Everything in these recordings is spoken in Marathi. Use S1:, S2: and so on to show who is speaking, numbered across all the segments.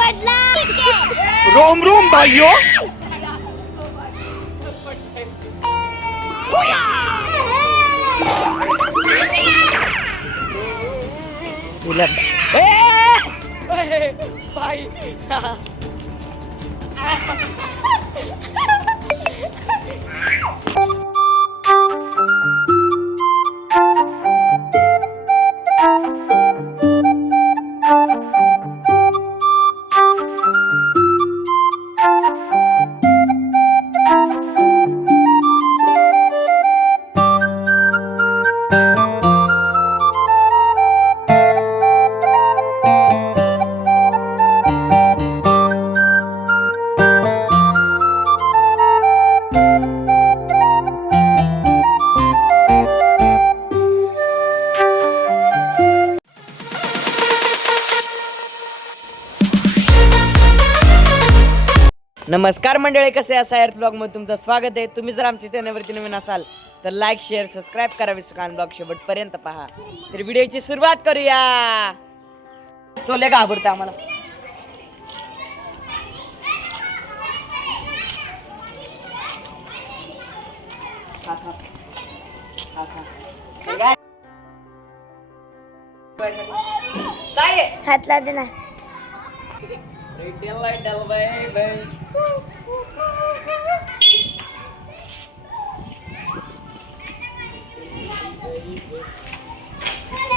S1: पडला
S2: रोम रोम भाइयों
S3: सुलभ भाई. नमस्कार मंडळी कसे असा एअर ब्लॉगमध्ये तुमचं स्वागत आहे. तुम्ही जर आमच्या चॅनलवरती नवीन असाल तर लाईक शेअर सबस्क्राईब करा विसकान ब्लॉग शेवटपर्यंत पहा. तर व्हिडिओची सुरुवात करूया. तो लय घाबरतो आम्हाला. हे
S1: दे ना.
S3: Retail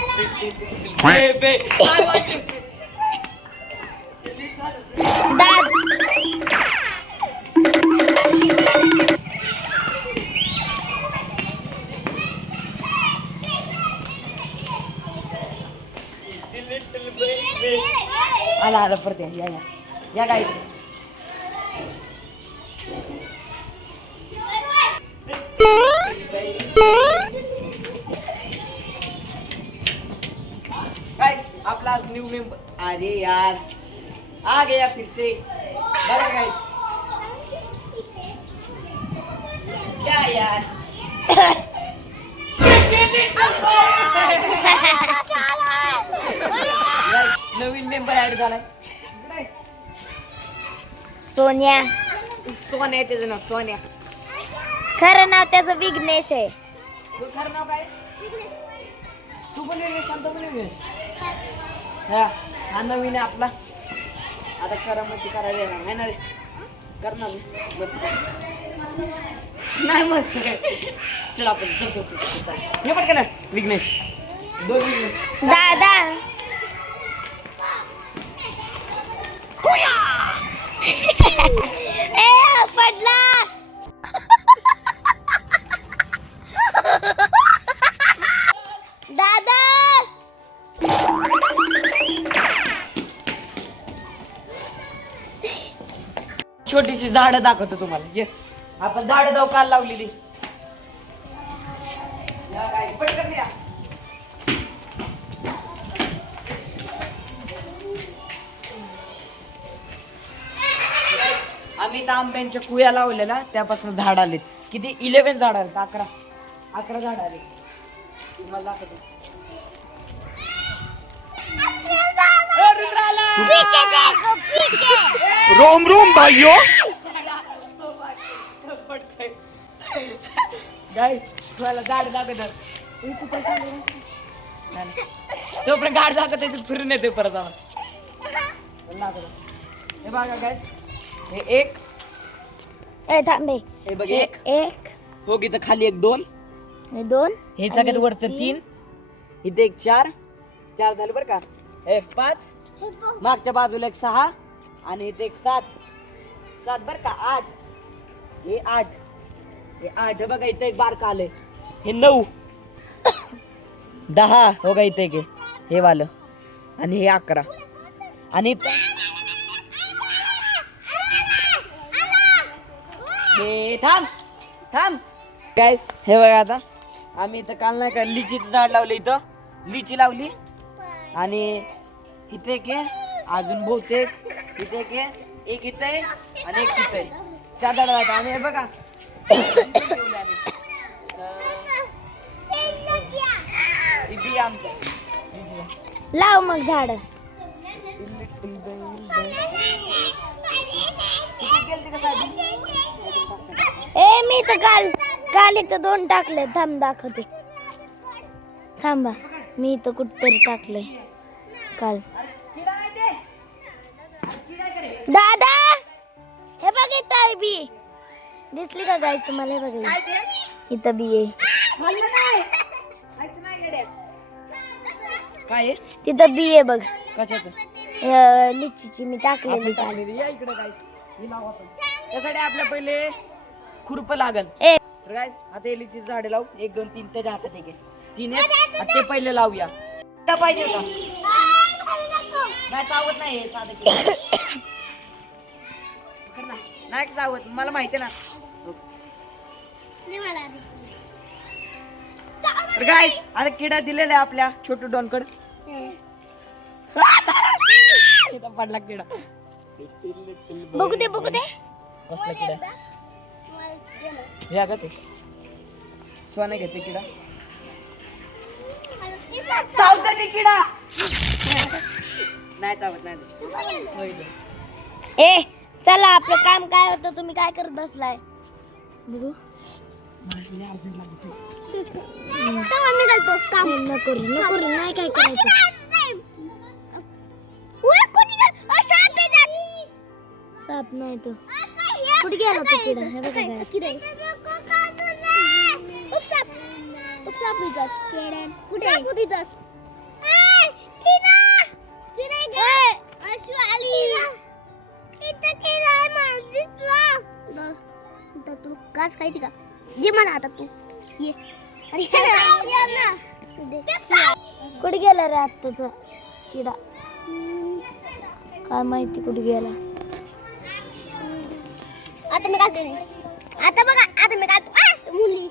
S3: light dull bye bye. बे, बे. न्यू मेंबर अरे यार आ गया फिर से। बघा काय क्या यार? नवीन मेंबर ऍड झालाय.
S1: सोन्या.
S3: सोन्या आहे त्याचं नाव सोन्या.
S1: खरं नाव त्याचं विघ्नेश आहे.
S3: तू खरं नाव काय? तू पण शांत पण हा हा नवीन आहे आपला आता करामती करायला येणार आहे ना रे करणार मस्त नाही मस्त चल आपण हे विघ्नेश दोन विघ्नेश
S1: दादा
S3: झाडं दाखवतो तुम्हाला. ये. आपण झाडं जाऊ काल लावलेली. आम्ही इथं आंब्यांच्या कुया लावलेल्या त्यापासून झाड आलेत. किती? इलेव्हन झाड आलेत अकरा. अकरा झाड आले तुम्हाला दाखवतो.
S2: रोम रोम भाइयों
S3: गाय तुला गाड दाखवत तोपर्यंत गाड दाखवत तू फिरून येते परत आम्हाला. हे बघा काय हे एक.
S1: ए थांबे.
S3: हे बघ एक.
S1: एक.
S3: हो इथं खाली एक दोन.
S1: हे दोन.
S3: हे सगळ्यात वरचं तीन. इथे एक चार. चार झाले बरं का? एक पाच. मागच्या बाजूला एक सहा. आणि इथे एक सात. सात बर का? आठ. हे आठ. हे आठ बघा इथे एक बारका आलंय. हे नऊ. दहा हो का इथे एक हे वालं. आणि हे अकरा. आणि इथं- हे थांब थांब. काय? हे बघा आता. आम्ही इथं काल नाही का लिचीचं झाड लावलं इथं. लिची लावली. आणि इथे एक अजून बहुतेक. इथे एक एक इथं आहे आणि एक तिथे आहे. चार झाड आहेत. आणि हे बघा.
S1: लाव मग झाड. ए मी तर काल काल इथं दोन टाकले. थांब दाखवते. थांबा. मी इथं कुठतरी टाकले काल.
S3: आहे
S1: दादा! हे बघित आहे बी. दिसली का गाय तुम्हाला हे बघ?
S3: ते?
S1: इथं बी आहे.
S3: काय?
S1: तिथं बी आहे बघ.
S3: कशाचं?
S1: लिचीची मी टाकलेली
S3: आपण
S1: काल.
S3: टाकलेली. या इकडे काय ही लावू आपण. त्यासाठी आपल्या पहिले खुरप लागल.
S1: ए.
S3: तर काय आता एलीची झाडे लावू. एक दोन तीन त्याच्या हातात एक आहे. तीन ते पहिले लावूया. पाहिजे का नाही चावत नाही हे साधं. नाही. चावत. मला माहिती ना. तर काय आता किडा दिलेला आहे आपल्या छोटू डॉनकड. पडला किडा.
S1: बघू दे बघू दे.
S3: कसला किडा. हे कसे सोने घेते किडा. चावतं ते किडा. नाही चावत नाही.
S1: ए चला आपलं काम काय होतं? तुम्ही काय करत बसलाय? बघू. नको नको नाही काय करायचं साप नाही तो कुठे गेला तो किडा हे बघा काय
S4: तू घास खायची का ये मला आता तू. ये. अरे
S1: कुठे गेला रे आत्ताचा किडा काय माहिती कुठे गेला?
S4: आता मी घालते. आता बघा आता मी आ, मुली.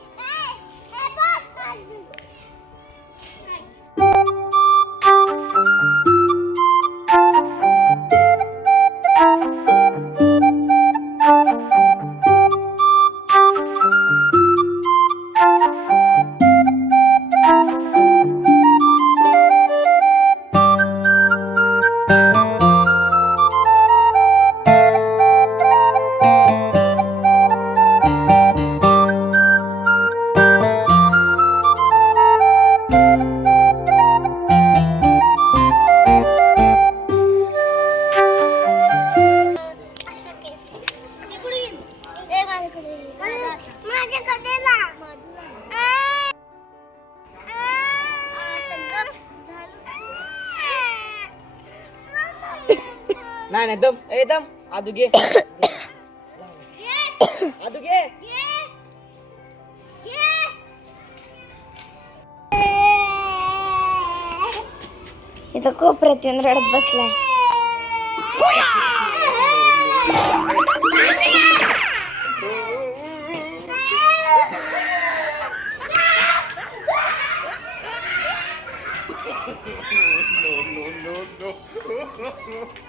S3: नाही दम. ए दम. आदू घे. आदू घे.
S1: इथं कोपऱ्यात येऊन रडत बसलाय.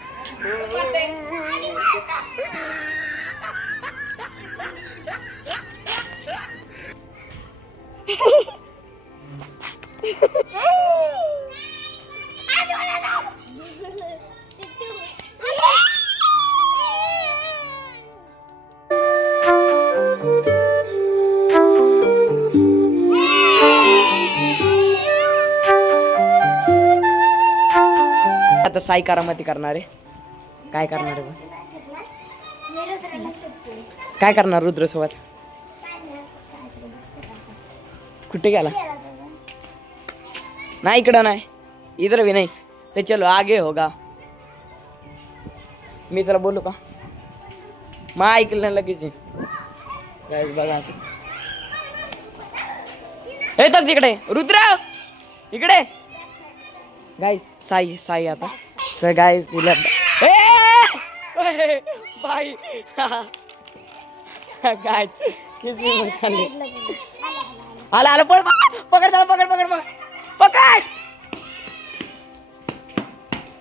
S3: आता साई करामती करणार आहे काय करणार काय करणार रुद्रसोबत? कुठे गेला? नाही इकडं नाही. इधर भी नाही. ते चलो आगे होगा. मी त्याला बोलू का? मग ऐकलं नाही लगेच. काय बघा. हे तर तिकडे. रुद्र! इकडे. गाय साई साई आता. चल गाय तिला ए! ओय! बाई. गाय किती मग चालली आला आला पळ पकड त्याला पकड पकड पकड. पकड!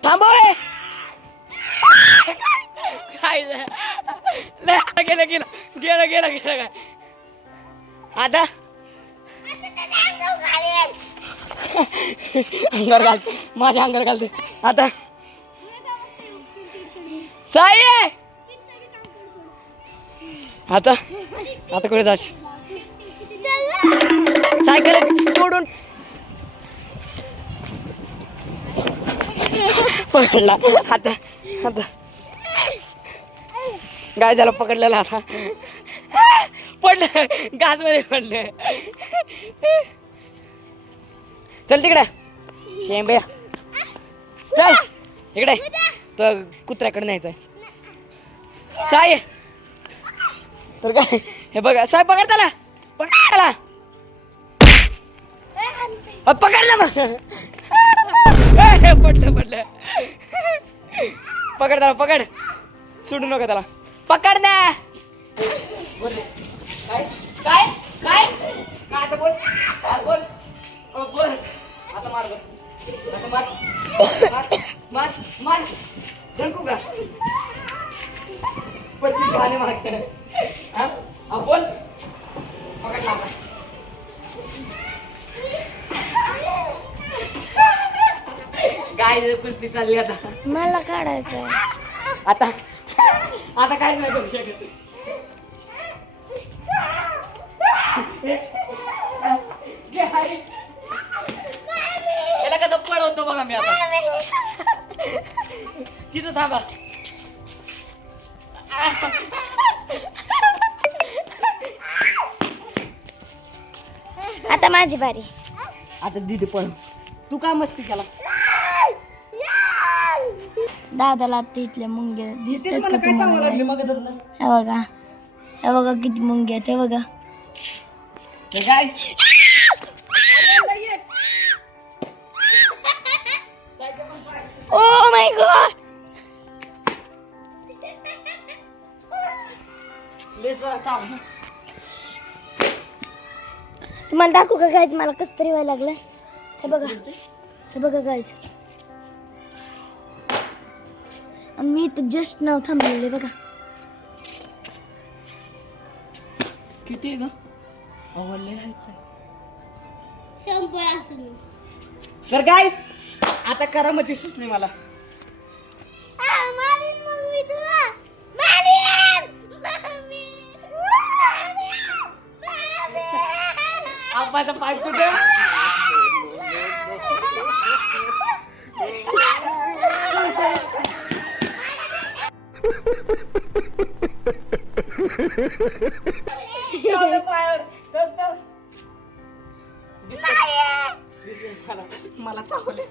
S3: थांबव काय झालं? लय गेलं गेलं गेलं गेलं गेलं काय? आता? अंगावर घालते माझ्या अंगावर घालते. आता? साई आता आता कुठे जाशील? सायकल तोडून. पकडला. आता आता. गाय झाला पकडलेला आता. पडलं. गाजमध्ये पडलं. चल तिकडे. शेंबे. चल. इकडे. तर कुत्र्याकडे न्यायचं आहे. साय तर काय? हे बघा साहेब पकड त्याला. पकड त्याला. पकडलं मग पडलं पडलं. पकड त्याला पकड. सोडू नका त्याला. पकड ना. बोल काय? काय? काय आता बोल? बोल. बोल. आता मार बोल. आता मार. मार मार. का? गाणे मागते ना काय कुस्ती चालली आता?
S1: मला काढायचं
S3: आता आता काय नाही करू शकत. याला कसं पळवतो बघा मी आता. तिथं थांबा.
S1: आता माझी बारी.
S3: आता दिदी पळव तू काय मस्ती केला?
S1: दादाला आता इथल्या मुंग्या दिसतात का तुम्हाला?
S3: मग.
S1: हे बघा. हे बघा किती मुंग्या आहेत हे बघा. ओ माय गॉड तुम्हाला दाखवू का गायज मला कसं तरी व्हायला लागलं हे बघा. हे बघा आणि मी इथं जस्ट नाव थांबलेले बघा.
S3: किती आहे ग? तर गाईस आता करामती सुचली मला. आपाचा पाय मला. मला चावले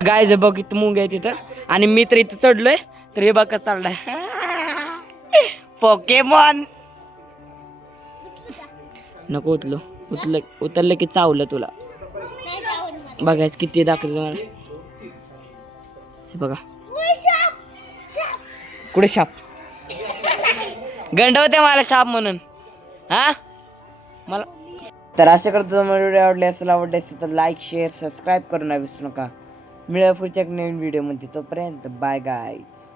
S3: गायचं गाय जे बघ इथं मुंग आहे तिथं आणि मी तर इथं चढलोय. तर हे बघ कसं चाललंय. पोकेमॉन नको उतलो उतलं उतरलं की चावलं तुला.
S4: बघायच
S3: बघायचं किती दाखवलं तुम्हाला. हे बघा.
S4: साप!
S3: कुठे शाप? गंडवते मला शाप म्हणून. हा? मला तर असे करतो तुम्हाला व्हिडिओ आवडले असेल आवडले असेल तर लाईक शेअर सबस्क्राईब करू नका विसरू नका. मिळापूरच्या पुढच्या एक नवीन व्हिडिओमध्ये तोपर्यंत बाय गाईड्स